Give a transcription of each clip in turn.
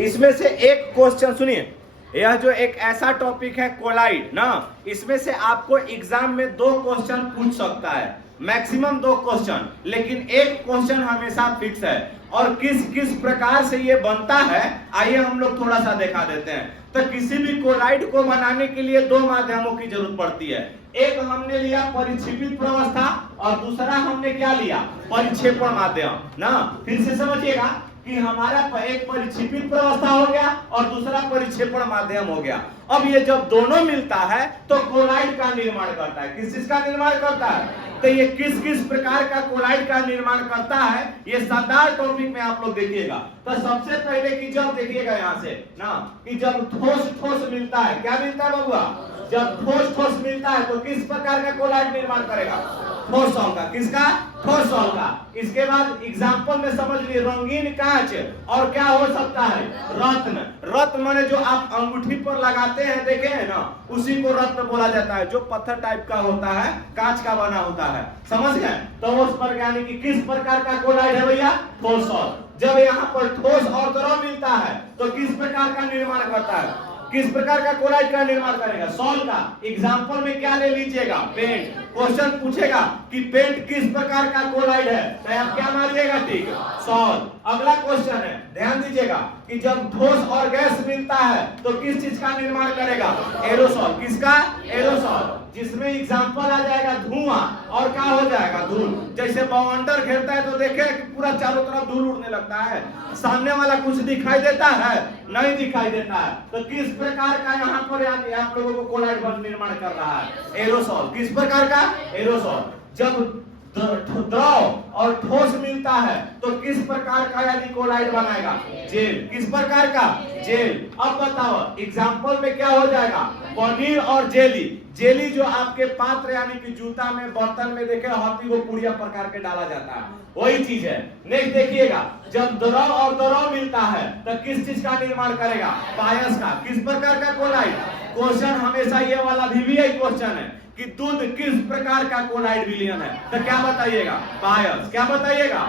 इसमें से एक क्वेश्चन सुनिए, यह जो एक ऐसा टॉपिक है कोलाइड ना, इसमें से आपको एग्जाम में 2 क्वेश्चन पूछ सकता है, मैक्सिमम 2 क्वेश्चन, लेकिन एक क्वेश्चन हमेशा फिक्स है। और किस किस प्रकार से ये बनता है आइए हम लोग थोड़ा सा दिखा देते हैं। तो किसी भी कोलाइड को बनाने के लिए 2 माध्यमों की जरूरत पड़ती है। एक हमने लिया परिक्षेपित प्रवस्था और दूसरा हमने क्या लिया, परिक्षेपण माध्यम ना। फिर से समझिएगा कि हमारा एक परिक्षेपित प्रवस्था हो गया और दूसरा परिक्षेपण माध्यम हो गया। अब ये जब दोनों मिलता है तो कोलाइड का निर्माण करता है। किस चीज का निर्माण करता है? तो ये किस किस प्रकार का कोलाइड का निर्माण करता है, ये शानदार टॉपिक में आप लोग देखिएगा। तो सबसे पहले कि जब देखिएगा यहाँ से ना, कि जब ठोस ठोस मिलता है, क्या मिलता है बबुआ? जब ठोस ठोस मिलता है तो किस प्रकार का कोलाइड निर्माण करेगा? ठोस सॉल्व का। किसका? ठोस सॉल्व का। इसके बाद एग्जांपल में समझ लिए, रंगीन कांच और क्या हो सकता है? रत्न। रत्न माने जो आप अंगूठी पर लगाते हैं, देखे हैं ना, उसी को रत्न बोला जाता है, जो पत्थर टाइप का होता है, कांच का बना होता है। समझ गए? तो उस पर यानी कि किस प्रकार का कोलाइड है भैया? ठोस सॉल्व। जब यहाँ पर ठोस और द्रव मिलता है तो किस प्रकार का निर्माण करता है? किस प्रकार का कोलाइड का निर्माण करेगा? सॉल्व का। एग्जांपल में क्या ले लीजिएगा? पेंट। क्वेश्चन पूछेगा कि पेंट किस प्रकार का कोलाइड है, तो आप क्या मानिएगा? ठीक, सॉल्व। अगला क्वेश्चन है, ध्यान दीजिएगा कि जब ठोस और गैस मिलता है तो किस चीज का निर्माण करेगा? एरोसॉल। किसका? एरोसॉल। जिसमें एग्जांपल आ जाएगा धुआं और क्या हो जाएगा? धूल। जैसे बवंडर घेरता है तो देखे कि पूरा चारों तरफ धूल उड़ने लगता है, सामने वाला कुछ दिखाई देता है? नहीं दिखाई देता है। तो किस प्रकार का यहाँ पर आप लोगों को कोलाइड निर्माण कर रहा है? एरोसॉल। किस प्रकार का? एरोसॉल। जब द्रव और ठोस मिलता है तो किस प्रकार का यानी कोलाइड बनाएगा? जेल। किस प्रकार का? जेल। अब बताओ एग्जांपल में क्या हो जाएगा? पनीर और जेली। जेली जो आपके पात्र यानी कि जूता में, बर्तन में देखे हाथी को पुड़िया प्रकार के डाला जाता है, वही चीज है। नेक्स्ट देखिएगा, जब द्रव और द्रव मिलता है तो किस चीज का निर्माण करेगा? पायस का। किस प्रकार का कोलाइड? क्वेश्चन हमेशा ये वाला भी यही क्वेश्चन है कि दूध किस प्रकार का कोलाइड विलयन है, तो क्या बताइएगा? पायस। क्या बताइएगा?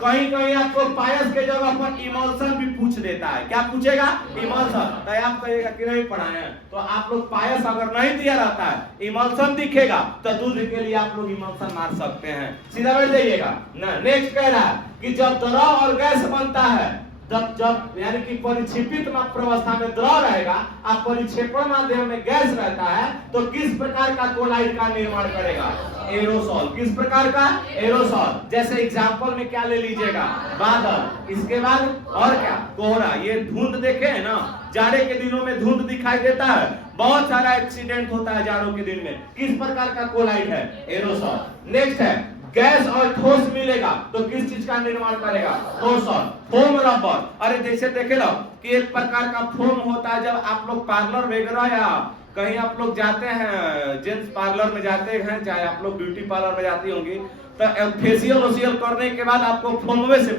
कहीं कहीं आपको पायस के जगह पर इमल्सन भी पूछ देता है। क्या पूछेगा? इमल्सन। तो आप कहिएगा कि नहीं पढ़ाए हैं, तो आप लोग पायस अगर नहीं दिया रहता है, इमल्सन दिखेगा तो दूध के लिए आप लोग इमल्सन मार सकते हैं। सीधा बैठ जाइएगा ना। नेक्स्ट कह रहा है कि जब द्रव और गैस बनता है, जब यानी कि परिक्षेपित प्रवस्था में द्रव रहेगा और परिक्षेपण माध्यम में गैस रहता है तो किस प्रकार का कोलाइड का निर्माण करेगा? एरोसॉल। किस प्रकार का? एरोसॉल। जैसे एग्जांपल में क्या ले लीजिएगा? बादल। इसके बाद और क्या? कोहरा। ये धुंध देखे है ना, जाड़े के दिनों में धुंध दिखाई देता है, बहुत सारा एक्सीडेंट होता है जाड़ों के दिन में। किस प्रकार का कोलाइड है? एरोसॉल। नेक्स्ट है, गैस और ठोस मिलेगा तो किस चीज का निर्माण करेगा? ठोस। Foam rubber. अरे जैसे देखे लो कि एक प्रकार का फोम होता है, जब आप लोग पार्लर वगैरह या कहीं आप लोग जाते हैं, जेंट्स पार्लर में जाते हैं, चाहे आप लोग ब्यूटी पार्लर में जाती होंगी, तो फेशियल वोशियल करने के बाद आपको फोमवे से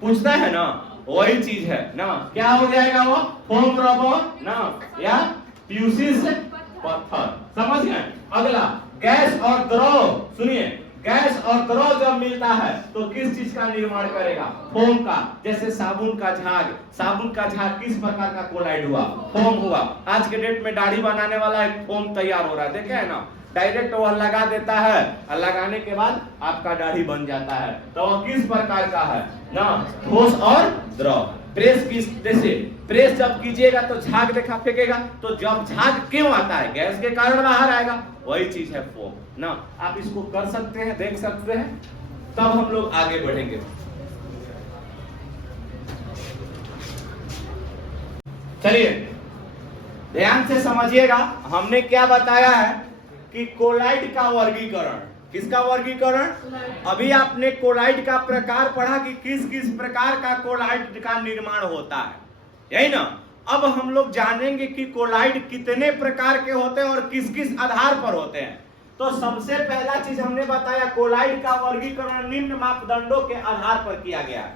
पूछता है ना, वही चीज है ना। क्या हो जाएगा वो? फोम रबर ना, या प्यूसिस पत्थर। समझ गए? अगला, गैस और द्रव। सुनिए, गैस और द्रव जब मिलता है तो किस चीज का निर्माण करेगा? फोम का। जैसे साबुन का झाग। साबुन का झाग किस प्रकार का कोलाइड हुआ? फोम हुआ। आज के डेट में दाढ़ी बनाने वाला एक फोम तैयार हो रहा है, देखे है ना, डायरेक्ट वह लगा देता है और लगाने के बाद आपका दाढ़ी बन जाता है। तो वह किस प्रकार का है ना? ठोस और द्रव। प्रेस किस, जैसे प्रेस जब कीजिएगा तो झाग देखा फेंकेगा, तो जब झाग क्यों आता है? गैस के कारण बाहर आएगा, वही चीज है फोम ना। आप इसको कर सकते हैं, देख सकते हैं, तब हम लोग आगे बढ़ेंगे। चलिए ध्यान से समझिएगा, हमने क्या बताया है कि कोलाइड का वर्गीकरण। किसका वर्गीकरण? अभी आपने कोलाइड का प्रकार पढ़ा कि किस किस प्रकार का कोलाइड का निर्माण होता है, यही ना। अब हम लोग जानेंगे कि कोलाइड कितने प्रकार के होते हैं और किस किस आधार पर होते हैं। तो सबसे पहला चीज हमने बताया, कोलाइड का वर्गीकरण निम्न मापदंडों के आधार पर किया गया है,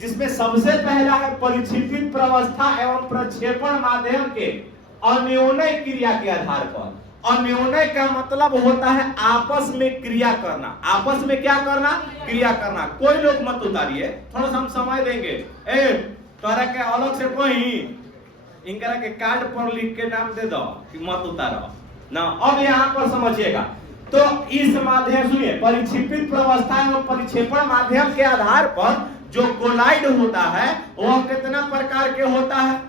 जिसमें सबसे पहला है परिक्षेपित प्रवस्था एवं प्रक्षेपण माध्यम के अन्योन्य क्रिया के आधार पर। अन्योन्य का मतलब होता है आपस में क्रिया करना। आपस में क्या करना? क्रिया करना। कोई लोग मत उतारिए, थोड़ा सा हम समय देंगे। तो तोरा के अलग से कोई इनकरा के कार्ड पर लिख के नाम दे दो कि मत उतारो ना। अब यहाँ पर समझिएगा, तो इस माध्यम सुनिए, परिक्षेपित प्रवस्था और परिक्षेपण माध्यम के आधार पर जो कोलाइड होता है वह कितना प्रकार के होता है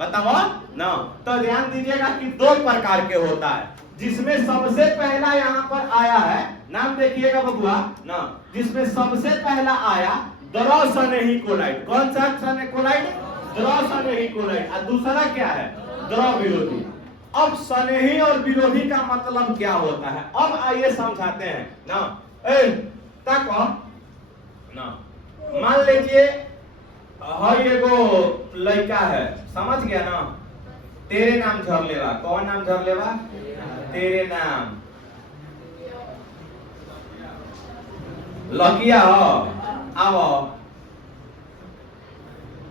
बताओ ना। तो ध्यान दीजिएगा कि दो प्रकार के होता है, जिसमें सबसे पहला यहाँ पर आया है, नाम देखिएगा बबुआ ना, जिसमें सबसे पहला आया द्रव सनेही कोलाइड। कौन सा सने कोलाइड? द्रव सनेही कोलाइड। और दूसरा क्या है? द्रव विरोधी। अब सनेही और विरोधी का मतलब क्या होता है, अब आइए समझाते हैं ना। ताको ना, मान लीजिए हर एगो लड़का है, समझ गया ना, तेरे नाम झर लेवा। कौन नाम झर लेवा? तेरे नाम लकिया हो, आओ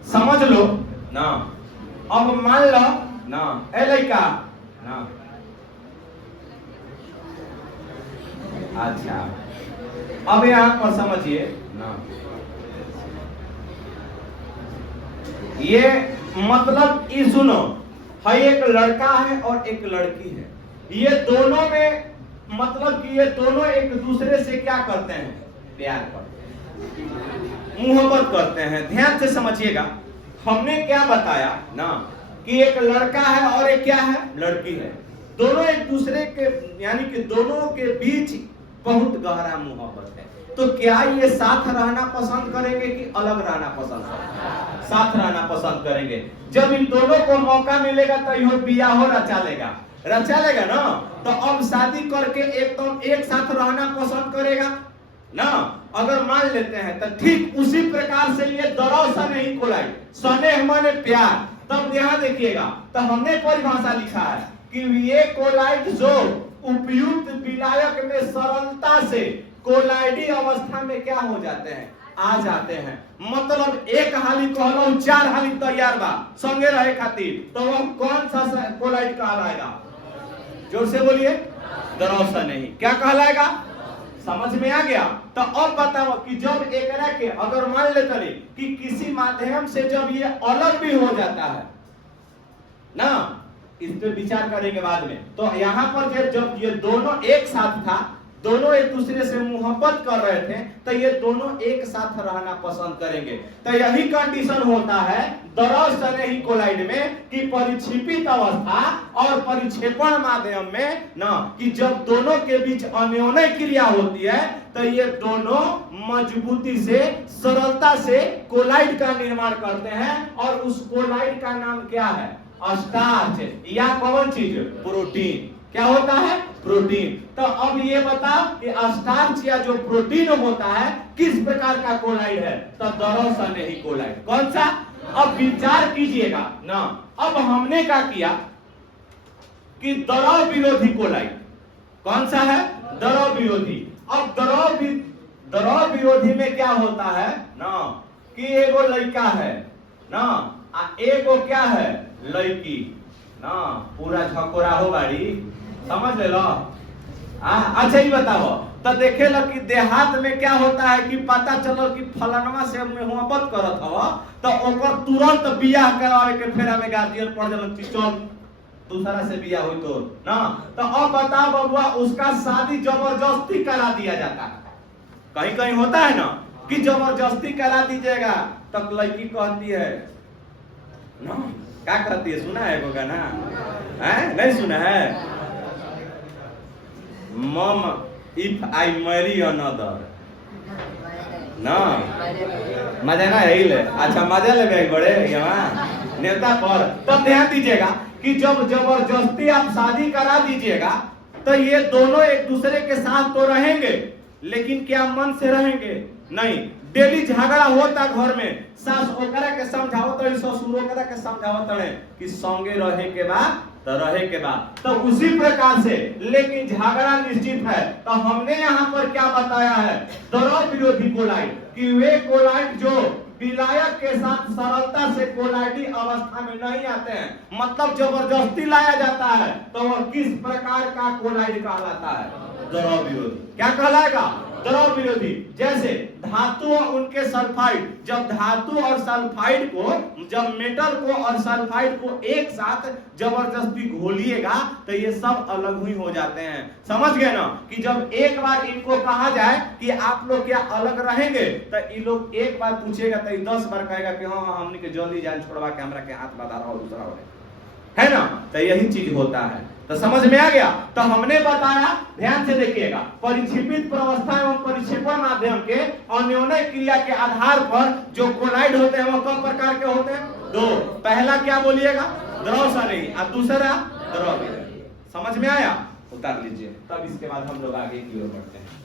समझ लो ना। अब मान लो ना, ए लड़का ना, अच्छा अब यहां पर समझिए ना, ये मतलब ये सुनो, है एक लड़का है और एक लड़की है, ये दोनों में मतलब कि ये दोनों एक दूसरे से क्या करते हैं? प्यार करते हैं, मोहब्बत करते हैं। ध्यान से समझिएगा, हमने क्या बताया ना कि एक लड़का है और एक क्या है? लड़की है। दोनों एक दूसरे के यानी कि दोनों के बीच बहुत गहरा मोहब्बत है। तो क्या ये साथ रहना पसंद करेंगे कि अलग रहना पसंद करेंगे? साथ रहना पसंद करेंगे। जब इन दोनों को मौका मिलेगा तो यह बियाह रचा लेगा ना। तो अब शादी करके एकदम एक साथ रहना पसंद करेगा ना। अगर मान लेते हैं तो ठीक उसी प्रकार से ये द्रव सनेही कोलाइड, स्नेह माने प्यार। तब ध्यान देखिएगा, तो हमने परिभाषा लिखा है कि ये कोलाइड जो उपयुक्त विलायक में सरलता से कोलाइडी अवस्था में क्या हो जाते हैं? आ जाते हैं। मतलब एक हाली कहलो 4 हाली तैयार बा संगे रहे खातिर, तो वह कौन सा कोलाइड कहलाएगा? जोर से बोलिए, द्रव सनेही। क्या कहलाएगा? समझ में आ गया? तो अब बताओ कि जब एकरा के अगर मान लेते कि किसी माध्यम से जब ये अलग भी हो जाता है ना, इस पे विचार करेंगे बाद में। तो यहाँ पर जब ये दोनों एक साथ था, दोनों एक दूसरे से मोहब्बत कर रहे थे, तो ये दोनों एक साथ रहना पसंद करेंगे। तो यही कंडीशन होता है द्रव सनेही कोलाइड में कि परिक्षेपित अवस्था और परिक्षेपण माध्यम में ना, कि जब दोनों के बीच अन्योन्य क्रिया होती है तो ये दोनों मजबूती से सरलता से कोलाइड का निर्माण करते हैं। और उस कोलाइड का नाम क्या है? स्टार्च या कौन चीज? प्रोटीन। क्या होता है? प्रोटीन। तो अब ये बताओ कि स्टार्च या जो प्रोटीन होता है किस प्रकार का कोलाइड है? तो द्रव सनेही कोलाइड। कौन सा? अब विचार कीजिएगा ना। अब हमने क्या किया कि द्रव विरोधी कोलाइड। कौन सा है? द्रव विरोधी। अब द्रव विरोधी में क्या होता है ना कि एगो लड़का है ना, एगो क्या है? लड़की ना। पूरा झकोरा हो बाड़ी, समझ ले लो। अच्छा ही बताओ, तो देखे लो कि देहात में क्या होता है कि पता चलो कि फलानवा से मोहब्बत करत हो, तो ओकर तुरंत बियाह करावे के फेरा में गार्जियन पड़ जलन कि चल दूसरा से बियाह हुई तो ना। तो अब बताओ बबुआ, उसका शादी जबरदस्ती करा दिया जाता है। कहीं कहीं होता है ना कि जबरदस्ती करा दीजिएगा, तब लड़की कहती है ना, क्या कहती है? सुना है वो गाना? है नहीं सुना है? मम इफ आई मैरी अनदर ना, मजा ना है ले। अच्छा मजा ले बड़े यहाँ नेता पर। तब ध्यान दीजिएगा कि जब जबरदस्ती आप शादी करा दीजिएगा तो ये दोनों एक दूसरे के साथ तो रहेंगे, लेकिन क्या मन से रहेंगे? नहीं। डेली झगड़ा होता घर में, सास ओकरा के समझावत रही, ससुर ओकरा के समझावत रहे कि संगे रहे के बाद तो रहे के बाद। तो उसी प्रकार से लेकिन झगड़ा निश्चित है। तो हमने यहाँ पर क्या बताया है? द्रव विरोधी कोलाइड, कि वे कोलाइड जो विलायक के साथ सरलता से कोलाइडी अवस्था में नहीं आते हैं, मतलब जबरदस्ती लाया जाता है, तो वह किस प्रकार का कोलाइड कहलाता है? द्रव विरोधी। क्या कहलाएगा? द्रव विरोधी। जैसे धातु और उनके सल्फाइड, जब धातु और सल्फाइड को, जब मेटल को और सल्फाइड को एक साथ जबरदस्ती घोलिएगा तो ये सब अलग ही हो जाते हैं। समझ गए ना कि जब एक बार इनको कहा जाए कि आप लोग क्या अलग रहेंगे, तो ये लोग एक बार पूछेगा तो 10 बार कहेगा कि हाँ हमने के जल्दी जान छोड़वा के हमरा के हाथ बता रहा हो दूसरा हो, है ना। तो यही चीज होता है। तो समझ में आ गया। तो हमने बताया, ध्यान से देखिएगा, परिक्षेपित प्रवस्था एवं परिक्षेपण माध्यम के अन्योन्य क्रिया के आधार पर जो कोलाइड होते हैं वो कई प्रकार के होते हैं? 2। पहला क्या बोलिएगा? द्रव संरही, और दूसरा द्रव विरोधी। समझ में आया? उतार लीजिए, तब इसके बाद हम लोग आगे की ओर बढ़ते हैं।